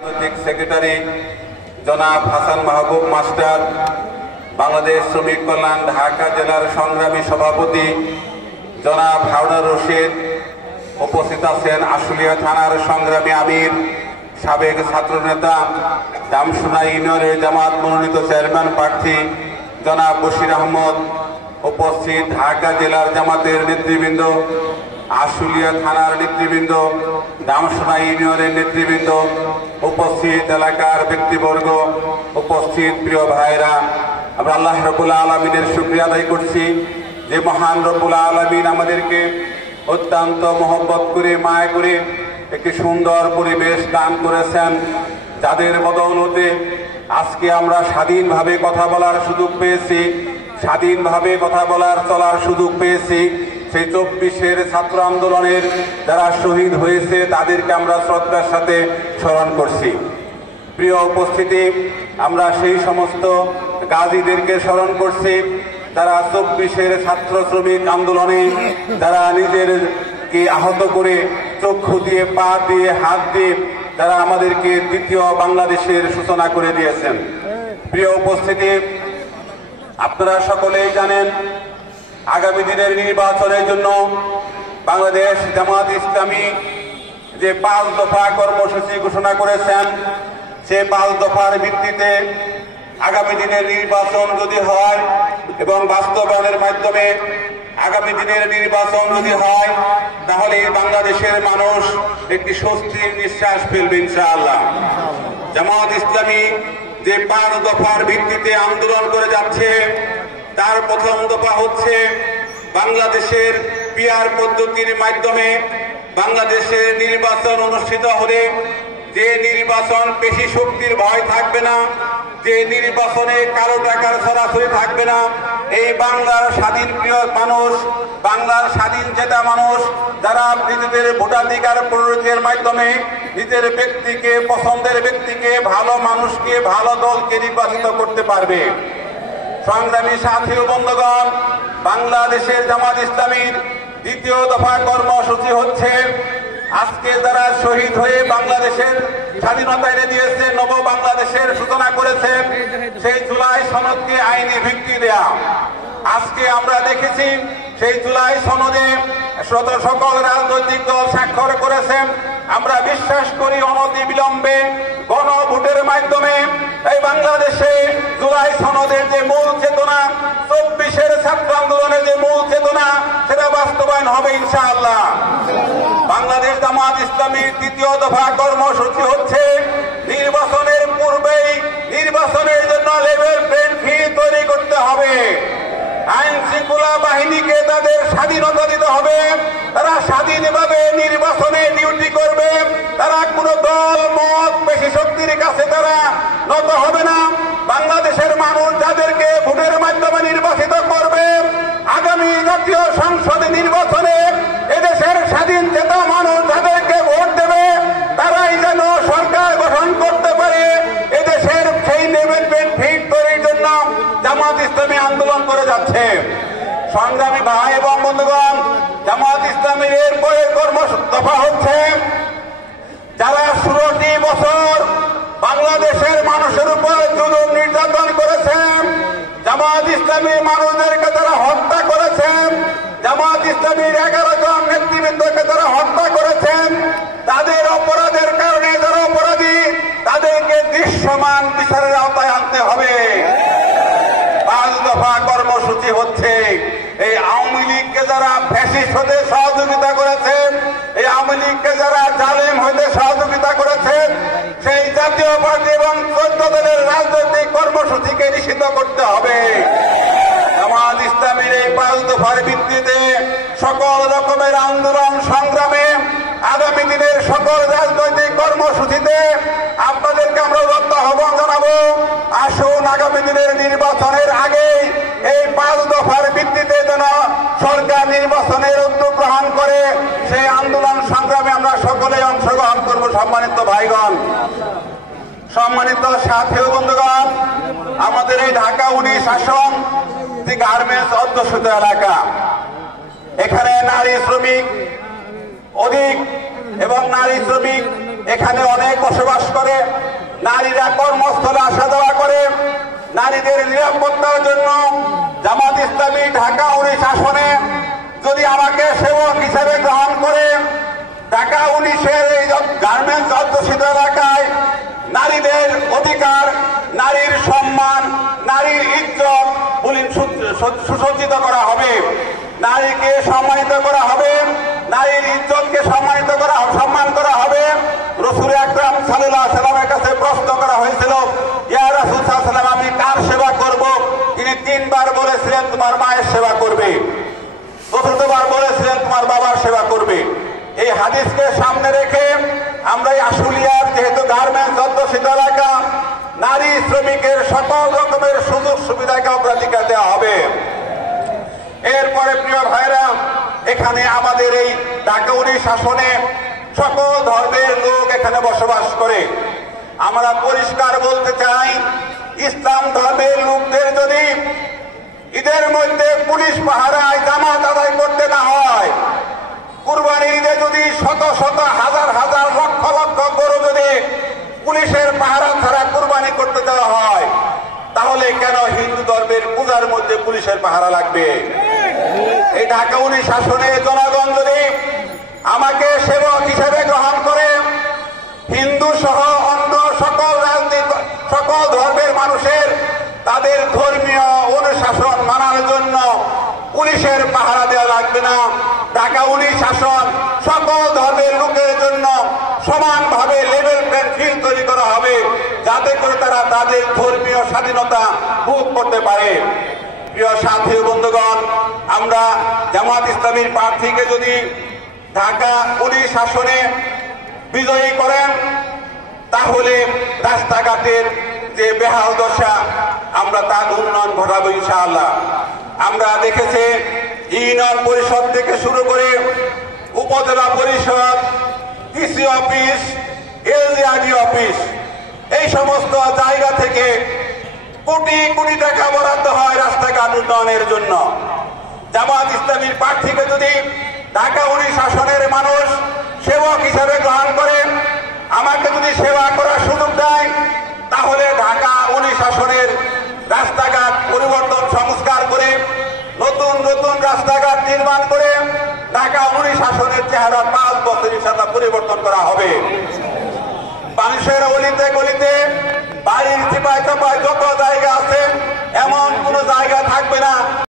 রাজনৈতিক সেক্রেটারি জনাব হাসান মাহবুব মাস্টার, বাংলাদেশ শ্রমিক কল্যাণ ঢাকা জেলার সংগ্রামী সভাপতি জনাব হারুনুর রশিদ, উপস্থিত আছেন আশুলিয়া থানার সংগ্রামী আমির, সাবেক ছাত্রনেতা, দামসোনা ইউনিয়নের জামাত মনোনীত চেয়ারম্যান প্রার্থী জনাব বশির আহমদ, উপস্থিত ঢাকা জেলার জামাতের নেতৃবৃন্দ, আশুলিয়া থানার নেতৃবৃন্দ, দামসোনা ইউনিয়নের নেতৃবৃন্দ, উপস্থিত এলাকার ব্যক্তিবর্গ, উপস্থিত প্রিয় ভাইরা, আমরা আল্লাহ রাব্বুল আলামিনের শুকরিয়া আদায় করছি যে মহান রব্বুল আলামিন আমাদেরকে অত্যন্ত মহব্বত করে মায়া করে একটি সুন্দর পরিবেশ দান করেছেন, যাদের বদৌলতে আজকে আমরা স্বাধীনভাবে কথা বলার সুযোগ পেয়েছি, স্বাধীনভাবে কথা বলার চলার সুযোগ পেয়েছি। সেই 24-এর ছাত্র আন্দোলনের যারা শহীদ হয়েছে তাদেরকে আমরা শ্রদ্ধার সাথে স্মরণ করছি। প্রিয় উপস্থিতি, আমরা সেই সমস্ত গাজীদেরকে স্মরণ করছি যারা 24-এর ছাত্র শ্রমিক আন্দোলনে যারা নিজেরকে আহত করে চক্ষু দিয়ে, পা দিয়ে, হাত দিয়ে তারা আমাদেরকে দ্বিতীয় বাংলাদেশের সূচনা করে দিয়েছেন। প্রিয় উপস্থিতি, আপনারা সকলেই জানেন আগামী দিনের নির্বাচনের জন্য বাংলাদেশ জামাত ইসলামী যে 5 দফা কর্মসূচি ঘোষণা করেছেন, সে 5 দফার ভিত্তিতে আগামী দিনের নির্বাচন যদি হয় এবং বাস্তবায়নের মাধ্যমে আগামী দিনের নির্বাচন যদি হয়, তাহলে বাংলাদেশের মানুষ একটি স্বস্তির নিঃশ্বাস ফেলবে ইনশাআল্লাহ। জামাত ইসলামী যে 5 দফার ভিত্তিতে আন্দোলন করে যাচ্ছে, তার প্রথম দফা হচ্ছে বাংলাদেশের পিআর পদ্ধতির মাধ্যমে বাংলাদেশের নির্বাচন অনুষ্ঠিত হলে যে নির্বাচন পেশি শক্তির ভয় থাকবে না, যে নির্বাচনে কালো টাকার সরাসরি থাকবে না, এই বাংলার স্বাধীন প্রিয় মানুষ, বাংলার স্বাধীন চেতা মানুষ যারা নিজেদের ভোটাধিকার প্রয়োগের মাধ্যমে নিজের ব্যক্তিকে, পছন্দের ব্যক্তিকে, ভালো মানুষকে, ভালো দলকে নির্বাচিত করতে পারবে। সংগ্রামী সাথী ও বন্ধুগণ, বাংলাদেশের জামাত ইসলামীর দ্বিতীয় দফা কর্মসূচি হচ্ছে আজকে যারা শহীদ হয়ে বাংলাদেশের স্বাধীনতা এনে দিয়েছে, নব বাংলাদেশের সূচনা করেছে, সেই জুলাই সনদকে আইনি ভিত্তি দেয়া। আজকে আমরা দেখেছি সেই জুলাই সনদে সকল রাজনৈতিক দল স্বাক্ষর করেছেন। আমরা বিশ্বাস করি অনতি বিলম্বে গণভোটের মাধ্যমে এই বাংলাদেশে জুলাই সনদের যে মূল চেতনা, 24-এর ছাত্র আন্দোলনের যে মূল চেতনা, সেটা বাস্তবায়ন হবে ইনশাআল্লাহ। বাংলাদেশ জামাত ইসলামীর দ্বিতীয় দফা কর্মসূচি হচ্ছে নির্বাচনের পূর্বেই নির্বাচনের জন্য লেভেল প্লেইং ফিল্ড তৈরি করতে হবে। আইন শৃঙ্খলা বাহিনীকে তাদের স্বাধীনতা দিতে হবে, তারা স্বাধীনভাবে নির্বাচনে ডিউটি করবে, তারা কোনো দল মত পেশি শক্তির কাছে তারা নত হবে না। বাংলাদেশের মানুষ যাদেরকে ভোটের মাধ্যমে নির্বাচিত করবে, আগামী জাতীয় সংসদ নির্বাচনে এদেশের স্বাধীন চেতা মানুষ যাদেরকে ভোট দেবে, তারাই যেন সরকার গঠন করতে পারে। এদেশের সেই লেভেল প্লেইং ফিল্ড তৈরির জন্য জামাত ইসলামী আন্দোলন করে যাচ্ছে। সংগ্রামী ভাই এবং বন্ধুগণ, জামাত ইসলামীর এরপরে কর্মদফা হচ্ছে যারা 16টি বছর বাংলাদেশের মানুষের উপর জুলুম নির্যাতন করেছেন, জামাত ইসলামীর মানুষদেরকে তারা হত্যা করেছেন, জামাত ইসলামীর 11 জন নেতৃবৃন্দকে তারা হত্যা করেছেন, তাদের অপরাধের কারণে যারা অপরাধী তাদেরকে দৃশ্যমান বিচারের আওতায় আনতে হবে। 5 দফা কর্মসূচি হচ্ছে এই আওয়ামী লীগকে যারা ফ্যাসিস্ট হতে সহযোগিতা করেছেন, এই আওয়ামী লীগকে যারা জালেম হতে সহযোগিতা করেছেন, সেই জাতীয় পার্টি এবং 14 দলের রাজনৈতিক কর্মসূচিকে নিষিদ্ধ করতে হবে। জামাত ইসলামীর এই 5 দফার ভিত্তিতে সকল রকমের আন্দোলন সংগ্রামে আগামী দিনের সকল রাজনৈতিক কর্মসূচিতে আপনাদেরকে আমরা উদাত্ত আহ্বান জানাবো। আসুন আগামী দিনের নির্বাচনের আগে এই 5 দফার ভিত্তিতে যেন সরকার নির্বাচনের উদ্যোগ গ্রহণ করে, সেই আন্দোলন সংগ্রামে আমরা সকলেই অংশগ্রহণ করব। সম্মানিত ভাইগণ, সম্মানিত সাথী ও বন্ধুগণ, আমাদের এই ঢাকা 19 আসন যে গার্মেন্টস অধ্যুষিত এলাকা, এখানে নারী শ্রমিক অধিক এবং নারী শ্রমিক এখানে অনেক বসবাস করে। নারীরা কর্মস্থলে আসা যাওয়া করে। নারীদের নিরাপত্তার জন্য জামাত ইসলামী ঢাকা 19 আসনে যদি আমাকে সেবক হিসেবে গ্রহণ করে, ঢাকা 19-এর এই গার্মেন্টস অধ্যুষিত এলাকায় নারীদের অধিকার, নারীর সম্মান, নারীর ইজ্জত সুসজ্জিত করা হবে, নারীকে সম্মানিত করা হবে, নারীর ইজ্জতকে সম্মান করা হবে। রাসূল আকরাম সাল্লাল্লাহু আলাইহি ওয়াসাল্লামের কাছে প্রশ্ন করা হয়েছিল, ইয়া রাসূল সাল্লাল্লাহু আলাইহি ওয়াসাল্লাম, আমি কার সেবা করব? তিনি 3 বার বলেছিলেন তোমার মায়ের সেবা করবে, চতুর্থবার বলেছিলেন তোমার বাবার সেবা করবে। এই হাদিসকে সামনে রেখে আমরা এই আশুলিয়ার যেহেতু গার্মেন্টস অধ্যুষিত এলাকা, নারী শ্রমিকের সকল রকমের সুযোগ সুবিধাকে অগ্রাধিকার দেওয়া হবে। এরপরে প্রিয় ভাইরা, এখানে আমাদের এই ঢাকা 19 আসনে সকল ধর্মের লোক এখানে বসবাস করে। আমরা পরিষ্কার বলতে চাই, ইসলাম ধর্মের লোকদের যদি ঈদের মধ্যে পুলিশ পাহারায় জামাত আদায় করতে না হয়, কুরবানির ঈদে যদি শত শত হাজার হাজার লক্ষ লক্ষ গরু যদি পুলিশের পাহারা ছাড়া কুরবানি করতে দেওয়া হয়, তাহলে কেন হিন্দু ধর্মের পূজার মধ্যে পুলিশের পাহারা লাগবে? এই ঢাকা 19 আসনে জনগণ যদি আমাকে সেবক হিসেবে গ্রহণ করে, হিন্দু সহ অন্য সকল ধর্মের মানুষের তাদের ধর্মীয় অনুশাসন মানার জন্য পুলিশের পাহারা দেওয়া লাগবে না। ঢাকা 19 আসন সকল ধর্মের লোকের জন্য সমানভাবে লেভেল প্লেইং ফিল্ড তৈরি করা হবে, যাতে করে তারা তাদের ধর্মীয় স্বাধীনতা ভোগ করতে পারে। প্রিয় সাথী বন্ধুগণ, আমরা জামাত ইসলামীর প্রার্থীকে যদি ঢাকা 19 আসনে বিজয়ী করেন, তাহলে রাস্তাঘাটের যে বেহাল দশা আমরা তার উন্নয়ন ঘটাবো ইনশাআল্লাহ। আমরা দেখেছি ইউনিয়ন পরিষদ থেকে শুরু করে উপজেলা পরিষদ, কৃষি অফিস, এলজিআরডি অফিস, এই সমস্ত জায়গা থেকে কোটি কোটি টাকা বরাদ্দ হয় রাস্তাঘাট উন্নয়নের জন্য। জামাত ইসলামীর প্রার্থীকে যদি ঢাকা 19 আসনের মানুষ সেবক হিসেবে গ্রহণ করেন, আমাকে যদি সেবা করার সুযোগ দেয়, তাহলে ঢাকা 19 আসনের রাস্তাঘাট পরিবর্তন সংস্কার করে নতুন নতুন রাস্তাঘাট নির্মাণ করে ঢাকা 19 আসনের চেহারা 5 বছর ইনশাআল্লাহ পরিবর্তন করা হবে। মানুষের অলিতে গলিতে, বাড়ির চিপায় চাপায় যত জায়গা আছে, এমন কোন জায়গা থাকবে না